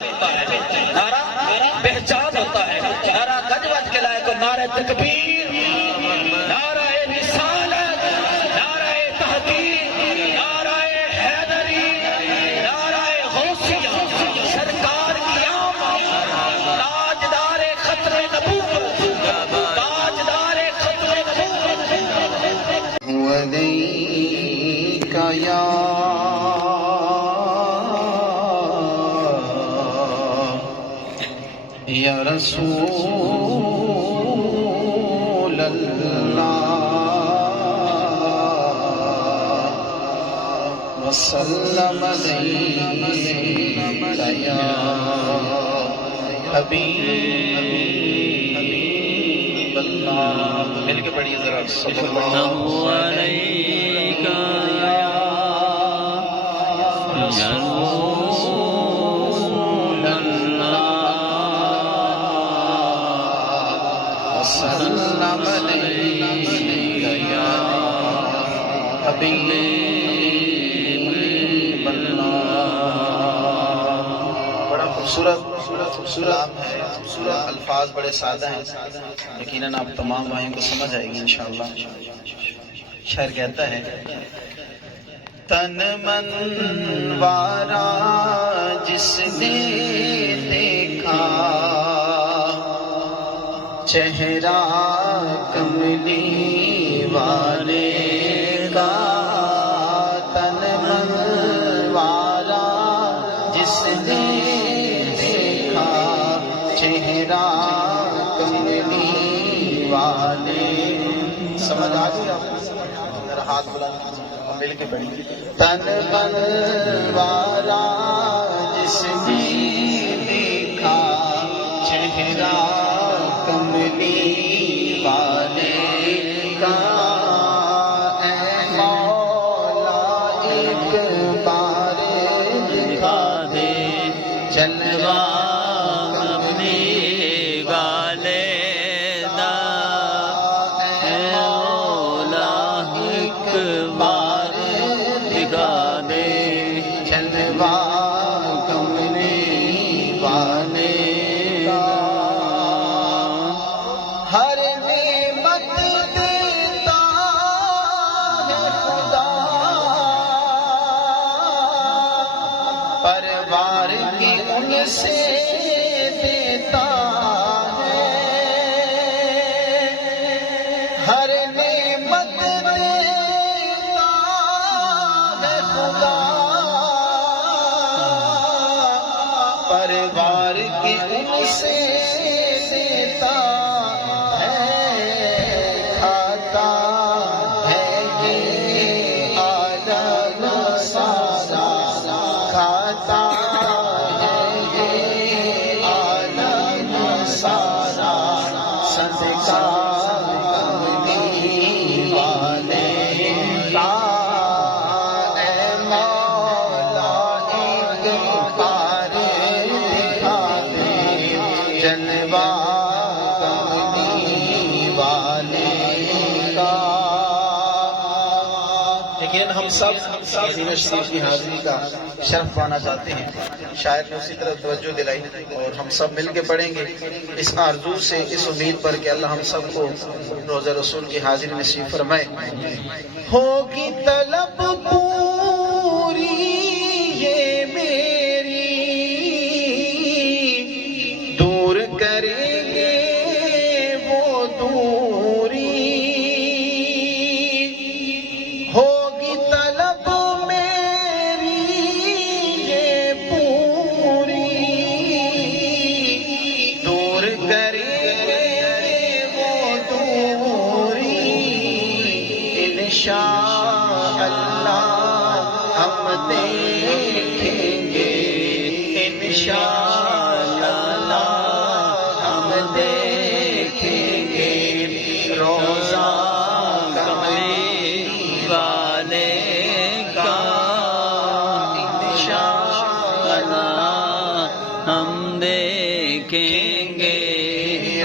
نعرہ پہچان ہوتا ہے، نعرہ گج وج کے لائے کو نعرہ تکبیر، نعرہ رسالت، نعرہ تحقیق، نعرہ حیدری، نعرہ غوثیہ، سرکار کی آمد، تاجدار ختم نبوت، تاجدار ختم نبوت وَلَيْكَ یا رسول اللہ وسلم علیک یا حبیب اللہ۔ مل کے پڑھیے ذرا صلی اللہ علیک یا رسول وسلم علیک یا حبیب اللہ۔ بڑا خوبصورت نام ہے، خوبصورت الفاظ بڑے سادہ ہیں، یقیناً آپ تمام بھائیوں کو سمجھ آئے گی انشاءاللہ۔ شاعر کہتا ہے تن من وارا جس نے دیکھا چہرہ کملی والے کا، تن من وارا جس نے دیکھا چہرہ کملی والے۔ سمجھ آ گئی آپ کو؟ میرا ہاتھ بلند کیجیے، مل کے پڑھیے۔ تن من وارا جس نے دیکھا چہرہ کملی والے کا، اے مولا ایک بار دکھا دے جلوہ کملی والے دا، اے مولا ایک بار دکھا دے جلوہ کملی والے کا۔ ہر نعمت دیتا ہے خدا، پروار کی ان سے دیتا ہے، ہر نعمت دیتا ہے خدا، پروار کی ان سے دیتا ہے، کھاتا ہے یہ عالم سارا، کھاتا ہے یہ عالم سارا، صدقہ کملی والے کا، اے مولا ایک بار دکھا دے جلوہ کملی والے کا۔ لیکن ہم سب مدینہ شریف کی حاضری کا شرف پانا چاہتے ہیں، شاعر نے اسی طرف توجہ دلائی، اور ہم سب مل کے پڑھیں گے اس آرزو سے، اس امید پر کہ اللہ ہم سب کو روضہ رسول کی حاضری نصیب فرمائے۔ ہوگی طلب پوری یہ میری، دور کریں گے وہ دوری، ہوگی طلب میری یہ پوری، دور کریں گے وہ دوری، انشاءاللہ ہم دیکھیں گے، انشاءاللہ ہم دیکھیں گے روزہ کملی والے کا، انشاءاللہ ہم دیکھیں گے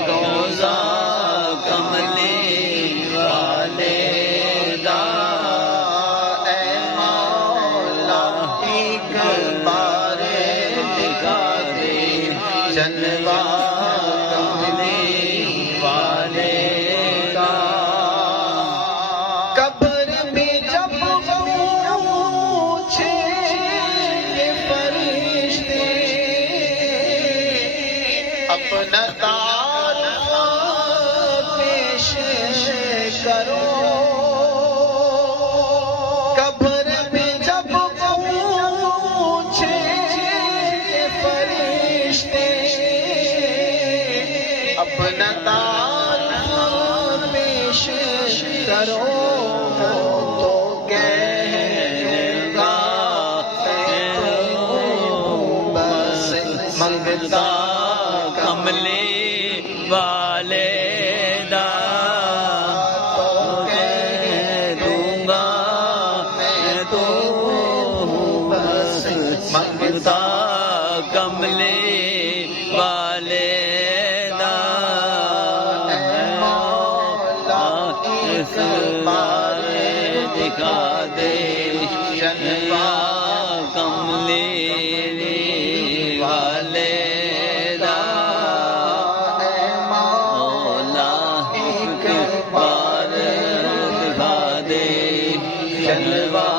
روزہ کملی والے دا، اے مولا ایک بار دکھا دے جلوہ کملی والے دا قبر میں جب پوچھے فرشتے اپنا تعارف پیش کرو قبر میں جب پوچھے فرشتے اپنا تعارف پیش کرو تو کہے گا بس منگتا کملی والے دا تو کہہ دوں گا میں تو بس منگتا کملی والے دا اس بارے دکھا دے جلوہ کملی والے دا مولا ایک بار دکھا دے جلوہ